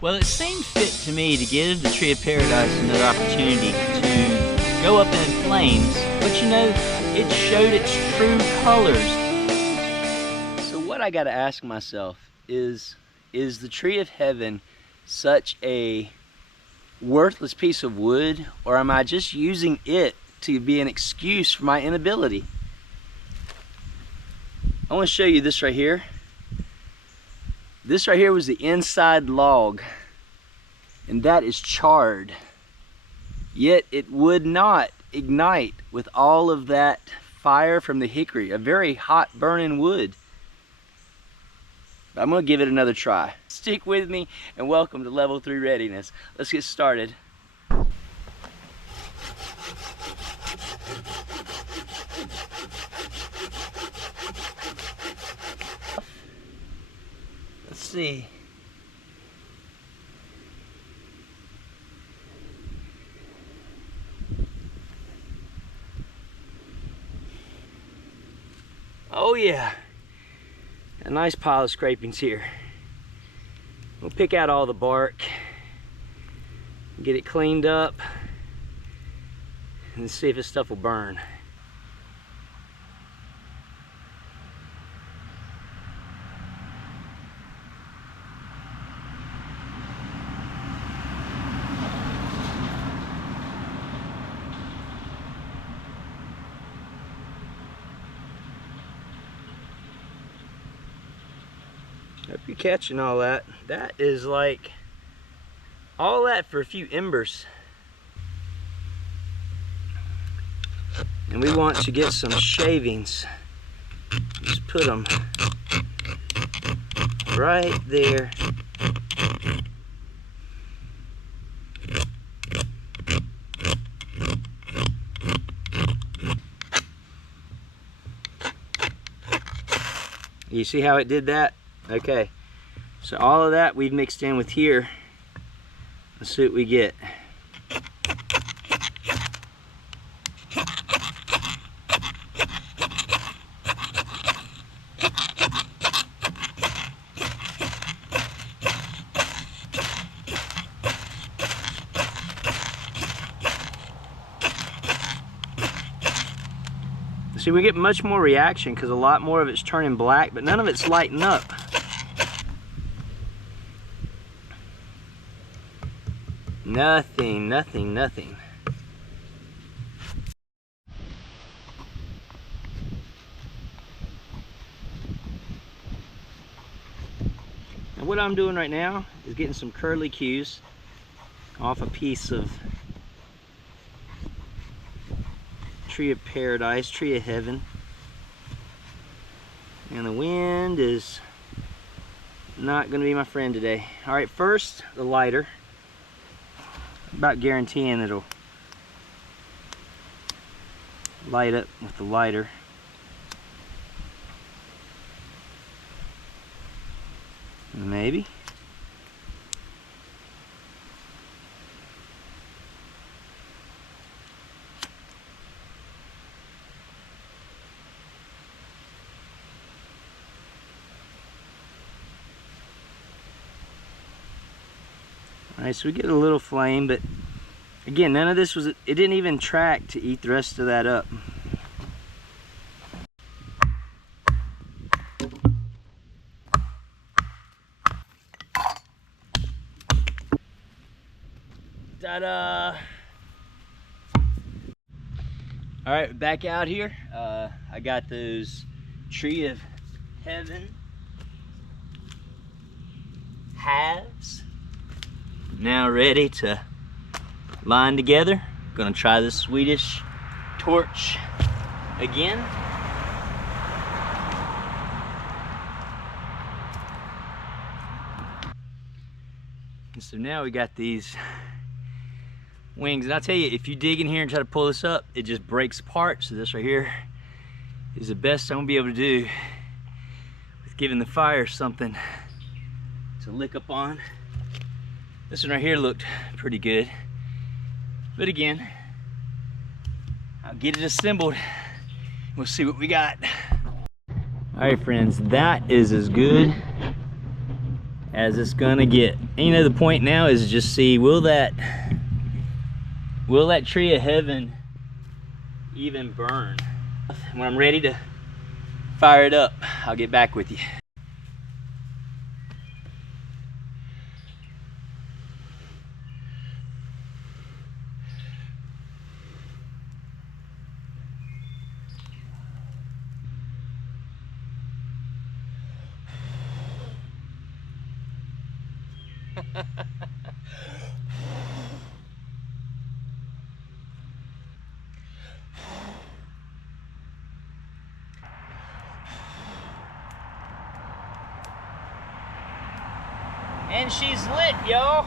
Well, it seemed fit to me to give the Tree of Paradise another opportunity to go up in flames, but you know, it showed its true colors. So what I gotta ask myself is the Tree of Heaven such a worthless piece of wood, or am I just using it to be an excuse for my inability? I want to show you this right here. This right here was the inside log, and that is charred. Yet it would not ignite with all of that fire from the hickory, a very hot burning wood. But I'm gonna give it another try. Stick with me and welcome to Level 3 Readiness. Let's get started. Let's see. Oh yeah, a nice pile of scrapings here. We'll pick out all the bark, get it cleaned up, and see if this stuff will burn. Hope you're catching all that. That is like all that for a few embers. And we want to get some shavings. Just put them right there. You see how it did that? Okay, so all of that we've mixed in with here. Let's see what we get. See, we get much more reaction because a lot more of it's turning black, but none of it's lighting up. Nothing, nothing, nothing. And what I'm doing right now is getting some curly cues off a piece of Tree of Paradise, Tree of Heaven. And the wind is not going to be my friend today. All right, first the lighter. About guaranteeing it'll light up with the lighter. Maybe. Alright, so we get a little flame, but again, none of this was, it didn't even track to eat the rest of that up. Ta-da! Alright, back out here. I got those Tree of Heaven halves now ready to line together. Gonna try the Swedish Torch again. And so now we got these wings, and I'll tell you, if you dig in here and try to pull this up, it just breaks apart. So this right here is the best I'm gonna be able to do with giving the fire something to lick up on. This one right here looked pretty good, but again, I'll get it assembled. We'll see what we got. All right, friends, that is as good as it's gonna get. And you know, the point now is just see, will that tree of heaven even burn? When I'm ready to fire it up, I'll get back with you. And she's lit, y'all.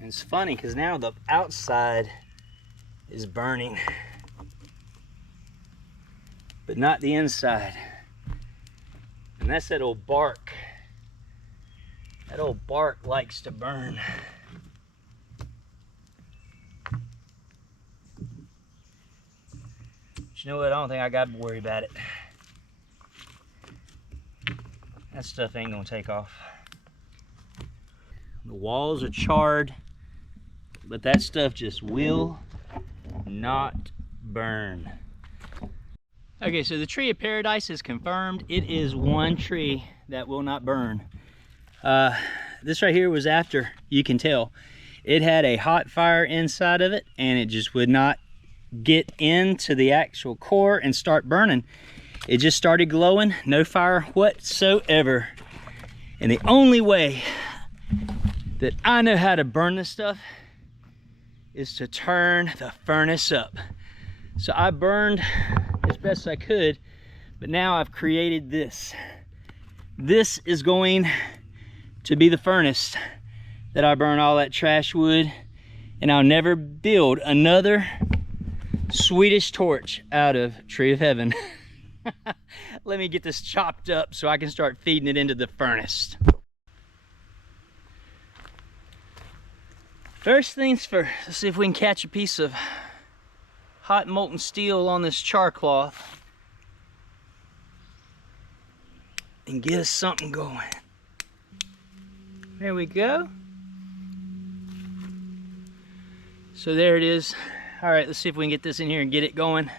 It's funny because now the outside is burning, but not the inside. And that's that old bark. That old bark likes to burn. But you know what? I don't think I got to worry about it. That stuff ain't gonna take off. The walls are charred, but that stuff just will not burn. Okay, so the tree of paradise is confirmed. It is one tree that will not burn. This right here was after, you can tell, it had a hot fire inside of it and it just would not get into the actual core and start burning. It just started glowing, no fire whatsoever. And the only way that I know how to burn this stuff is to turn the furnace up. So I burned as best I could, but now I've created this. This is going to be the furnace that I burn all that trash wood, and I'll never build another Swedish torch out of Tree of Heaven. Let me get this chopped up so I can start feeding it into the furnace. First things first, let's see if we can catch a piece of hot molten steel on this char cloth and get us something going. There we go. So there it is. All right, let's see if we can get this in here and get it going.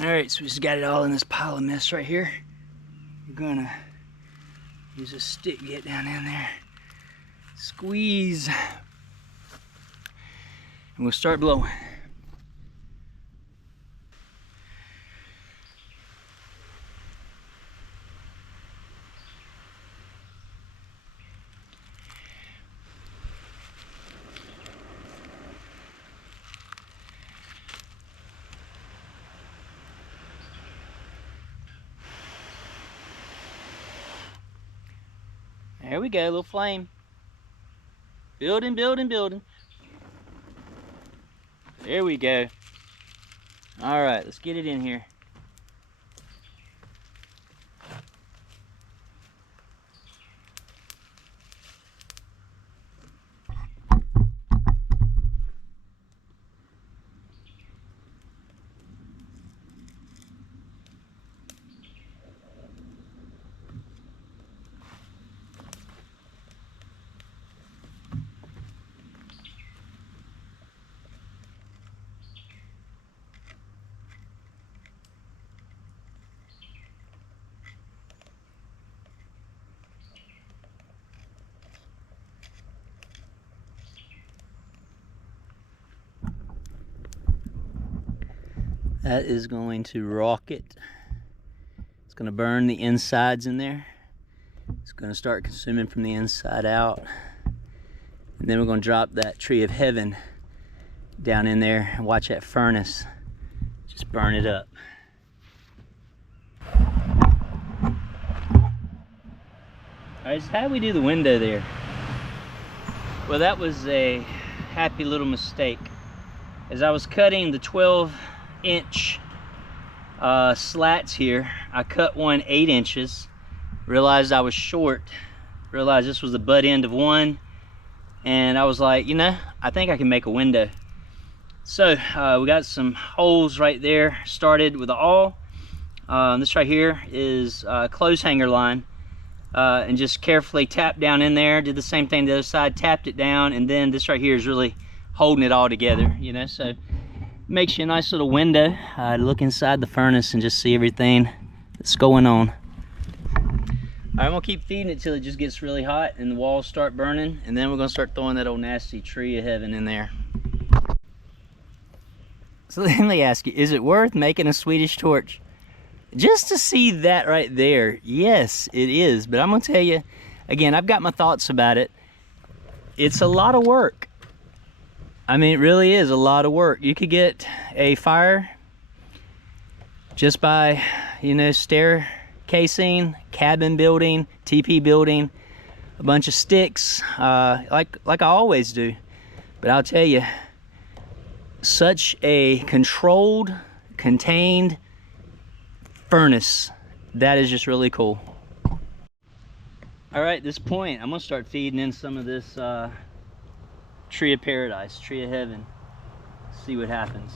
All right, so we just got it all in this pile of mess right here. We're gonna use a stick, get down in there, squeeze, and we'll start blowing. There we go, a little flame. Building, building, building. There we go. All right, let's get it in here. That is going to rock it. It's going to burn the insides in there. It's going to start consuming from the inside out. And then we're going to drop that Tree of Heaven down in there and watch that furnace just burn it up. Alright, so how do we do the window there? Well, that was a happy little mistake. As I was cutting the 12-inch slats here, I cut one 8 inches, realized I was short realized this was the butt end of one, and I was like, you know, I think I can make a window. So we got some holes right there, started with the awl. This right here is a clothes hanger line, and just carefully tapped down in there, did the same thing the other side, tapped it down, and then this right here is really holding it all together, you know. So makes you a nice little window to look inside the furnace and just see everything that's going on. All right, I'm gonna keep feeding it till it just gets really hot and the walls start burning, and then we're gonna start throwing that old nasty tree of heaven in there. So let me ask you, is it worth making a Swedish torch? Just to see that right there, yes, it is. But I'm gonna tell you, again, I've got my thoughts about it. It's a lot of work. I mean, it really is a lot of work. You could get a fire just by, you know, staircasing, cabin building, TP building, a bunch of sticks, like I always do. But I'll tell you, such a controlled, contained furnace, that is just really cool. All right, at this point, I'm gonna start feeding in some of this tree of paradise, tree of heaven, see what happens.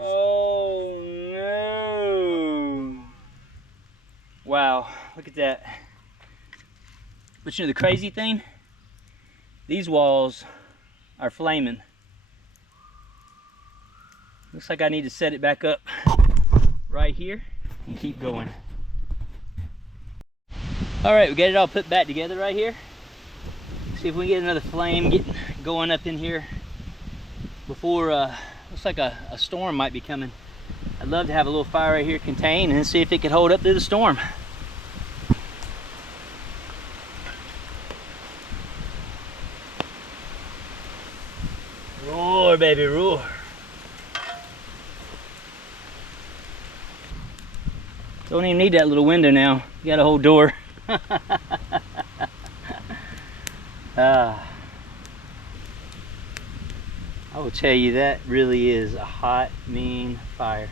Oh no! Wow, look at that. But you know the crazy thing? These walls are flaming. Looks like I need to set it back up right here and keep going. All right, we got it all put back together right here. See if we can get another flame going up in here before, looks like a storm might be coming. I'd love to have a little fire right here contained and see if it could hold up through the storm. Roar, baby, roar. Don't even need that little window now. You got a whole door. I will tell you, that really is a hot, mean fire.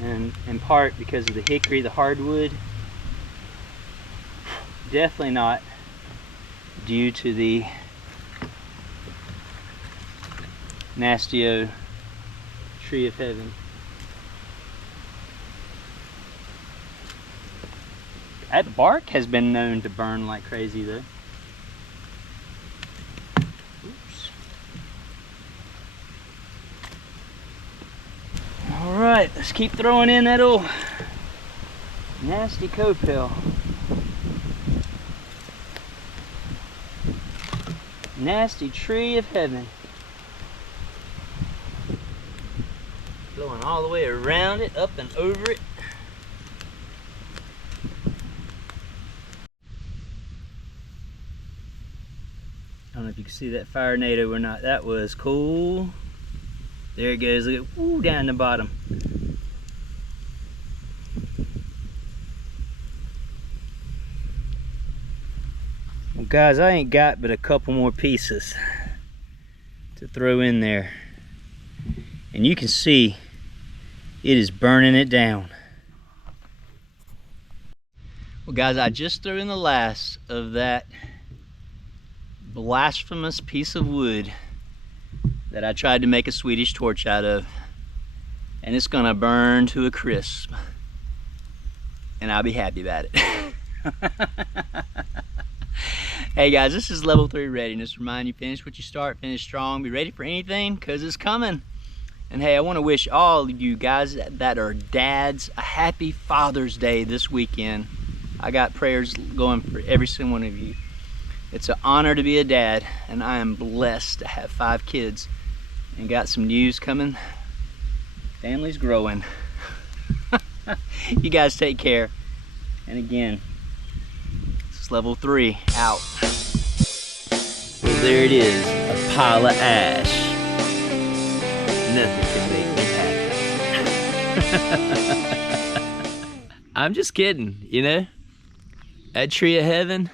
And in part because of the hickory, the hardwood. Definitely not due to the nasty tree of heaven. That bark has been known to burn like crazy though. Oops. All right, let's keep throwing in that old nasty copel. Nasty tree of heaven. Blowing all the way around it, up and over it. I don't know if you can see that fire NATO or not. That was cool. There it goes. Look at, woo, down the bottom. Well, guys, I ain't got but a couple more pieces to throw in there. And you can see it is burning it down. Well, guys, I just threw in the last of that blasphemous piece of wood that I tried to make a Swedish torch out of, and it's gonna burn to a crisp, and I'll be happy about it. Hey guys, this is level 3 readiness. Remind you, finish what you start, finish strong, be ready for anything, because it's coming. And hey, I want to wish all of you guys that are dads a happy Father's Day this weekend. I got prayers going for every single one of you. It's an honor to be a dad, and I am blessed to have 5 kids and got some news coming. Family's growing. You guys take care. And again, this is level 3 out. Well, there it is, a pile of ash. Nothing can make me happy. I'm just kidding, you know? That tree of heaven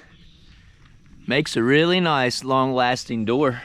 makes a really nice, long-lasting door.